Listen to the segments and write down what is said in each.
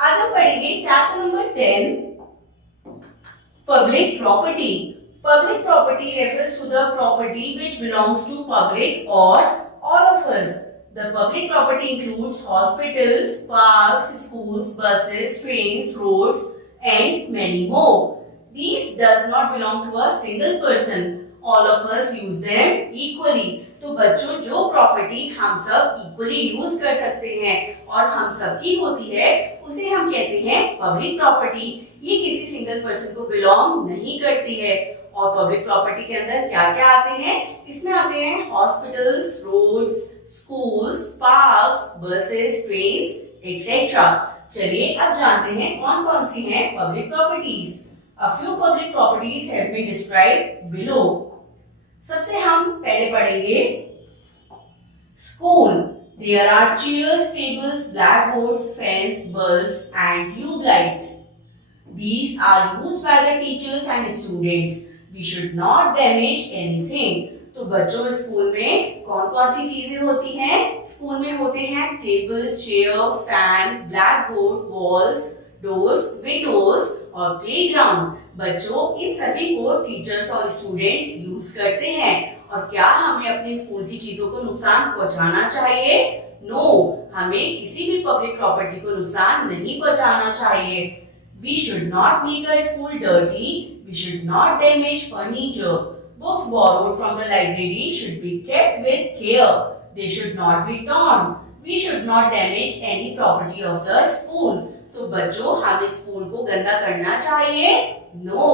आज हम पढ़ेंगे chapter number 10 public property. Public property refers to the property which belongs to public or all of us. The public property includes hospitals, parks, schools, buses, trains, roads and many more. These does not belong to a single person. All of us use them equally. तो बच्चों जो property हम सब equally use कर सकते हैं और हम सबकी होती है उसे हम कहते हैं पब्लिक प्रॉपर्टी। ये किसी सिंगल पर्सन को बिलोंग नहीं करती है। और पब्लिक प्रॉपर्टी के अंदर क्या क्या आते हैं? इसमें आते हैं hospitals, roads, schools, parks, buses, trains etcetera. चलिए अब जानते हैं कौन कौन सी हैं public properties. A few public properties have been described below. सबसे हम पहले पढ़ेंगे school. There are chairs, tables, blackboards, fans, bulbs and tube lights. These are used by the teachers and students. We should not damage anything. तो बच्चों school में कौन कौन सी चीजें होती हैं? स्कूल में होते हैं table, chair, fan, black board, walls, doors, Windows और प्लेग्राउंड। बच्चों इन सभी को टीचर्स और स्टूडेंट्स यूज करते हैं। और क्या हमें अपने स्कूल की चीजों को नुकसान पहुंचाना चाहिए? नो, हमें किसी भी पब्लिक प्रॉपर्टी को नुकसान नहीं पहुंचाना चाहिए। We should not make our school dirty. We should not damage furniture. Books borrowed from the library should be kept with care. They should not be torn. We should not damage any property of the school. तो बच्चों हमें school को गंदा करना चाहिए? No,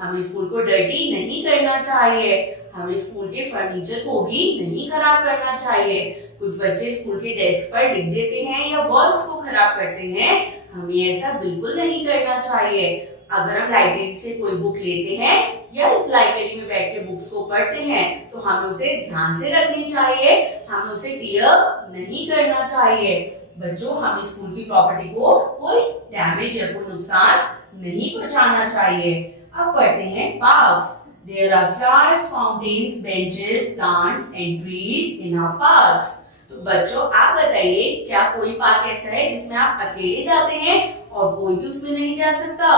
हमें school को dirty नहीं करना चाहिए। हमें स्कूल के फर्नीचर को भी नहीं खराब करना चाहिए। कुछ बच्चे स्कूल के डेस्क पर लिख देते हैं या वॉल्स को खराब करते हैं। हमें ऐसा बिल्कुल नहीं करना चाहिए। अगर हम लाइब्रेरी से कोई बुक लेते हैं या इस लाइब्रेरी में बैठ के बुक्स को पढ़ते हैं तो हमें उसे ध्यान से रखनी चाहिए। हमें उसे टियर नहीं करना चाहिए। बच्चों हमें स्कूल की प्रॉपर्टी को कोई डैमेज या कोई नुकसान नहीं पहुंचाना चाहिए। अब पढ़ते हैं parks. There are flowers, fountains, benches, plants and trees in our parks. तो बच्चों आप बताइए क्या कोई पार्क ऐसा है जिसमें आप अकेले जाते हैं और कोई भी उसमें नहीं जा सकता?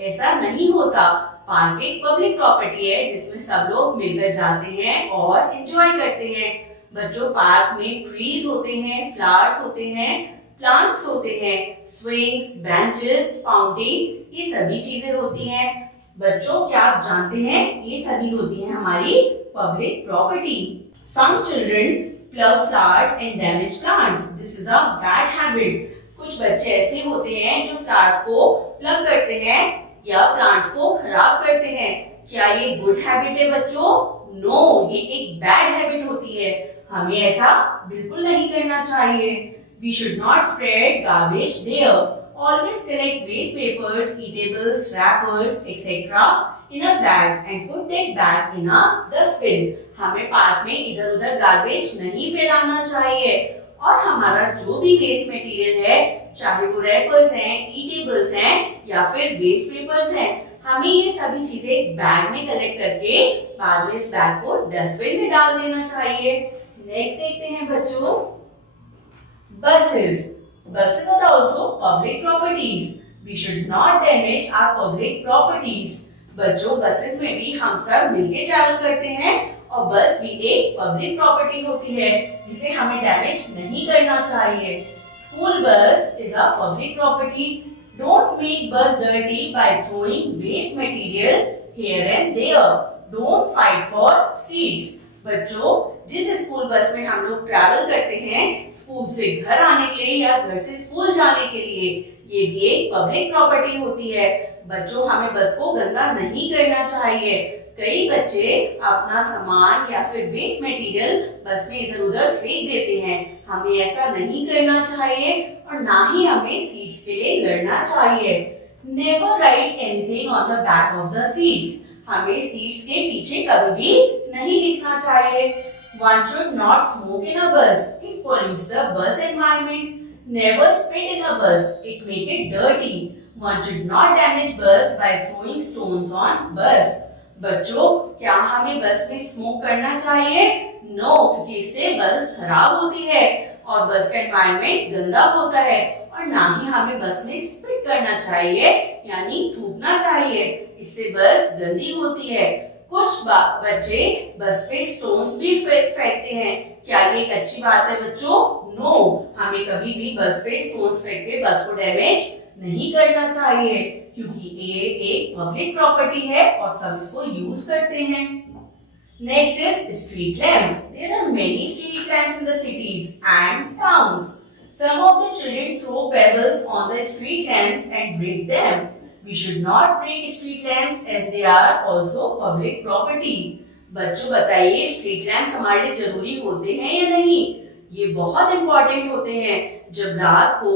ऐसा नहीं होता। पार्क एक पब्लिक प्रॉपर्टी है जिसमें सब लोग मिलकर जाते हैं और एंजॉय करते हैं। बच्चों पार्क में ट्रीज होते हैं, फ्लावर्स होते हैं, प्लांट्स होते हैं, स्विंग्स, बेंचेस, फाउंटेन, ये सभी चीजें होती हैं। बच्चों क्या आप जानते हैं ये सभी होती हैं हमारी public property. Some children plug flowers and damage plants. This is a bad habit. कुछ बच्चे ऐसे होते हैं जो फ्लावर्स को प्लग करते हैं या प्लांट्स को खराब करते हैं। क्या ये गुड हैबिट है बच्चों? नो, ये एक बैड हैबिट होती है। हमें ऐसा बिल्कुल नहीं करना चाहिए। We should not spread garbage there. Always collect waste papers, eatables, wrappers, etc. in a bag and put that bag in a dustbin. हमें पार्क में इधर उधर गार्बेज नहीं फैलाना चाहिए। और हमारा जो भी वेस्ट मटेरियल है, चाहे वो रैपर्स हैं, ईटेबल्स हैं या फिर वेस्ट पेपर्स हैं, हमें ये सभी चीजें एक बैग में कलेक्ट करके बाद में इस बैग को डस्टबिन में डाल देना चाहिए। नेक्स्ट देखते हैं बच्चों buses. Buses are also public properties. We should not damage our public properties. बच्चों बसेस में भी हम सब मिलके ट्रैवल करते हैं और बस भी एक पब्लिक प्रॉपर्टी होती है जिसे हमें डैमेज नहीं करना चाहिए। School bus is a public property. Don't make bus dirty by throwing waste material here and there. Don't fight for seats. बच्चों जिस स्कूल बस में हम लोग ट्रैवल करते हैं स्कूल से घर आने के लिए या घर से स्कूल जाने के लिए, ये भी एक पब्लिक प्रॉपर्टी होती है। बच्चों हमें बस को गंदा नहीं करना चाहिए। कई बच्चे अपना सामान या फिर वेस्ट मटेरियल बस में इधर उधर फेंक देते हैं। हमें ऐसा नहीं करना चाहिए और ना ही हमें सीट्स के लिए लड़ना चाहिए। Never write anything on the back of the seats. हमें सीट्स के पीछे कभी भी नहीं लिखना चाहिए। One should not smoke in a bus. It pollutes the bus environment. Never spit in a bus. It make it dirty. One should not damage bus by throwing stones on bus. बच्चों क्या हमें बस में smoke करना चाहिए? No, क्योंकि इससे बस खराब होती है और बस का एनवायरनमेंट गंदा होता है और और ना ही हमें बस में स्पिट करना चाहिए यानी थूकना चाहिए, इससे बस गंदी होती है। कुछ बच्चे बस पे स्टोन्स भी फेंकते हैं, क्या ये एक अच्छी बात है बच्चों? नो, हमें कभी भी बस पे स्टोन्स फेंक के बस को डैमेज नहीं करना चाहिए, क्योंकि ये एक पब्लिक प्रॉपर्टी है और सब इसको यूज करते हैं। Next is street lamps. There are many street lamps in the cities and towns. Some of the children throw pebbles on the street lamps and break them. We should not break street lamps as they are also public property. बच्चों बताइए, street lamps हमारे लिए जरूरी होते हैं या नहीं? ये बहुत इंपॉर्टेंट होते हैं। जब रात को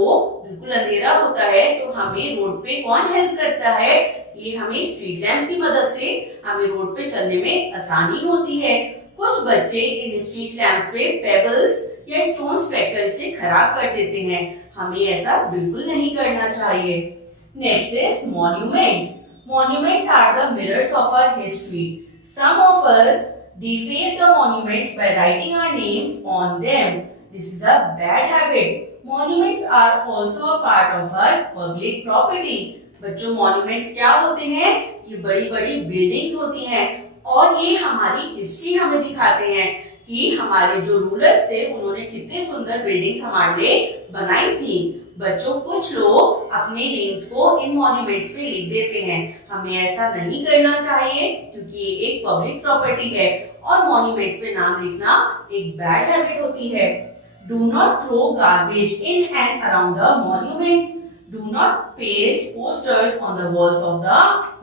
बिल्कुल अंधेरा होता है तो हमें रोड पे कौन हेल्प करता है? ये हमें स्ट्रीट लैम्प्स की मदद से हमें रोड पे चलने में आसानी होती है। कुछ बच्चे इन स्ट्रीट लैम्प्स पे पेबल्स या स्टोन्स फेंककर इसे खराब कर देते हैं, हमें ऐसा बिल्कुल नहीं करना चाहिए। Next is monuments. Monuments are the mirrors of our history. Some of us deface the monuments by writing our names on them. This is a bad habit. Monuments are also a part of our public property. बच्चों, monuments क्या होते हैं? ये बड़ी बड़ी buildings होती हैं और ये हमारी हिस्ट्री हमें दिखाते हैं कि हमारे जो रूलर्स थे उन्होंने कितने सुंदर बिल्डिंग्स हमारे लिए बनाई थी। बच्चों, कुछ लोग अपने नेम्स को इन मॉन्यूमेंट्स पे लिख देते हैं, हमें ऐसा नहीं करना चाहिए क्योंकि ये एक पब्लिक प्रॉपर्टी है और मॉन्यूमेंट्स पे नाम लिखना एक बैड हैबिट होती है। Do not throw garbage in and around the monuments. Do not paste posters on the walls of the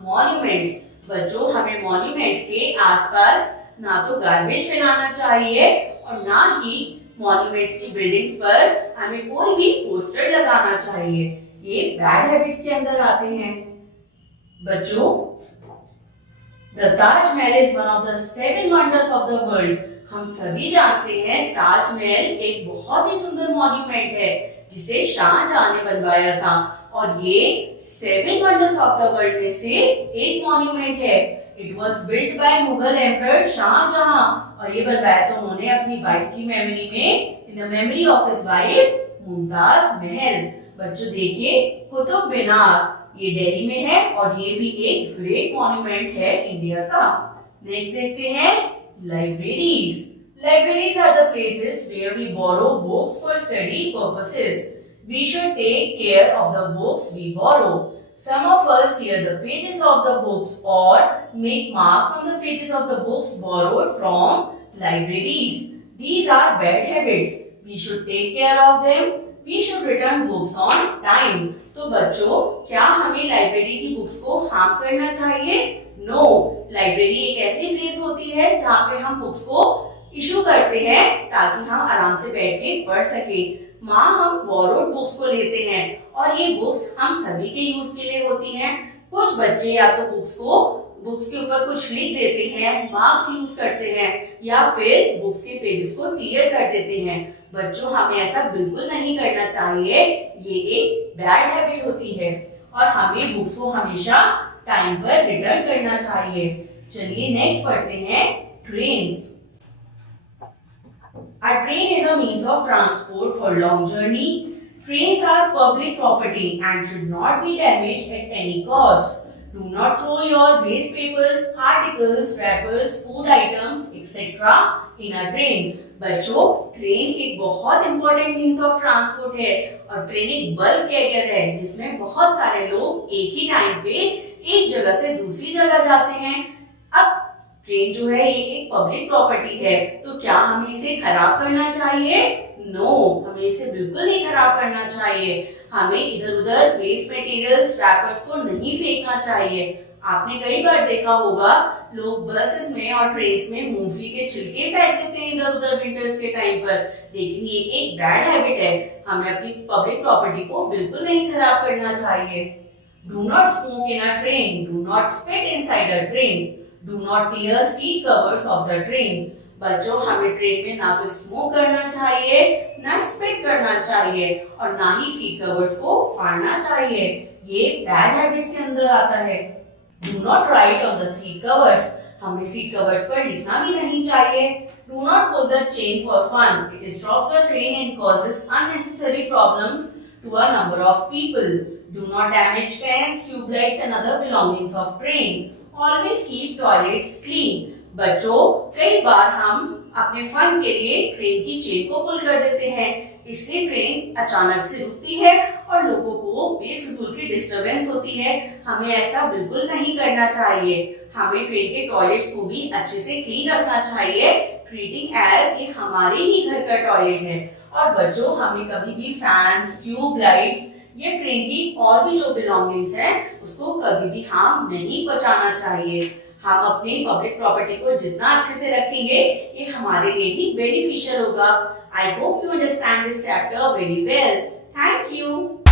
monuments. बच्चों, हमें मॉन्यूमेंट्स के आसपास ना तो गार्बेज फैलाना चाहिए और ना ही मॉन्यूमेंट्स की बिल्डिंग्स पर हमें कोई भी पोस्टर लगाना चाहिए, ये बैड हैबिट्स के अंदर आते हैं। बच्चों, the Taj Mahal is one of the 7 wonders of the world. हम सभी जानते हैं ताजमहल एक बहुत ही सुंदर मॉन्यूमेंट है जिसे शाहजहां ने बनवाया था और ये 7 वंडर्स ऑफ द वर्ल्ड में से एक मॉन्यूमेंट है। It was built by Mughal emperor Shah Jahan और ये बनवाया था उन्होंने अपनी वाइफ की मेमोरी में, in the memory of his wife Mumtaz Mahal. बच्चों देखिए, कुतुब मीनार ये दिल्ली में है और ये भी एक ग्रेट मॉन्यूमेंट है इंडिया का। नेक्स्ट देखते हैं libraries. Libraries are the places where we borrow books for study purposes. We should take care of the books we borrow. Some of us tear the pages of the books or make marks on the pages of the books borrowed from libraries. These are bad habits. We should take care of them. We should return books on time. तो बच्चों, क्या हमें library की books को harm करना चाहिए? No, library एक ऐसी प्लेस होती है जहाँ पे हम बुक्स को इशू करते हैं ताकि हम आराम से बैठ के पढ़ सके। माँ, हम बोरोड बुक्स को लेते हैं और ये बुक्स हम सभी के यूज के लिए होती हैं। कुछ बच्चे या तो बुक्स के ऊपर कुछ लिख देते हैं, मार्क्स यूज करते हैं या फिर बुक्स के पेजेस को टीयर कर देते हैं। बच्चों, हमें ऐसा बिल्कुल नहीं करना चाहिए, ये एक बैड हैबिट होती है और हमें बुक्स को हमेशा टाइम पर रिटर्न करना चाहिए। चलिए नेक्स्ट पढ़ते हैं trains. A train is a means of transport for long journey. Trains are public property and should not be damaged at any cost. Do not throw your waste papers, articles, wrappers, food items, etc. in a train. बच्चों, train एक बहुत important means of transport है और train एक bulk carrier है जिसमें बहुत सारे लोग एक ही टाइम पे एक जगह से दूसरी जगह जाते हैं। अब ट्रेन जो है ये एक पब्लिक प्रॉपर्टी है, तो क्या हमें इसे खराब करना चाहिए? नो, हमें इसे बिल्कुल नहीं खराब करना चाहिए। हमें इधर उधर वेस्ट मटेरियल्स, रैपर्स को नहीं फेंकना चाहिए। आपने कई बार देखा होगा लोग बसेस में और ट्रेन्स में मूंगफली के छिलके फेंक देते हैं इधर उधर विंटर्स के टाइम पर, लेकिन ये एक बैड हैबिट है। हमें अपनी पब्लिक प्रॉपर्टी को बिल्कुल नहीं खराब करना चाहिए। Do not smoke in a train, do not spit inside a train, Do not tear seat covers of the train. बच्चों, हमें ट्रेन में ना तो स्मोक करना चाहिए, ना स्पिट करना चाहिए और ना ही सीट कवर्स को फाड़ना चाहिए। ये बैड हैबिट्स के अंदर आता है। Do not write on the seat covers. हमें सीट कवर्स पर लिखना भी नहीं चाहिए। Do not pull the chain for fun. It disrupts the train and causes unnecessary problems to a number of people. Do not damage fans, tube lights and other belongings of train. Always keep toilets clean. बच्चों, कई बार हम अपने fun के लिए train की chain को पुल कर देते हैं, इससे ट्रेन अचानक से रुकती है और लोगों को बेफिजूल की डिस्टरबेंस होती है। हमें ऐसा बिल्कुल नहीं करना चाहिए। हमें ट्रेन के टॉयलेट्स को भी अच्छे से क्लीन रखना चाहिए, ट्रीटिंग एज ये हमारे ही घर का टॉयलेट है। और बच्चों, हमें कभी भी फैंस, ट्यूब लाइट्स, ये ट्रेन की और भी जो बिलोंगिंग्स हैं उसको कभी भी हार्म नहीं पहुंचाना चाहिए। हम अपनी पब्लिक प्रॉपर्टी को जितना अच्छे से रखेंगे ये हमारे लिए ही बेनिफिशियल होगा। I hope you understand this chapter very well. Thank you.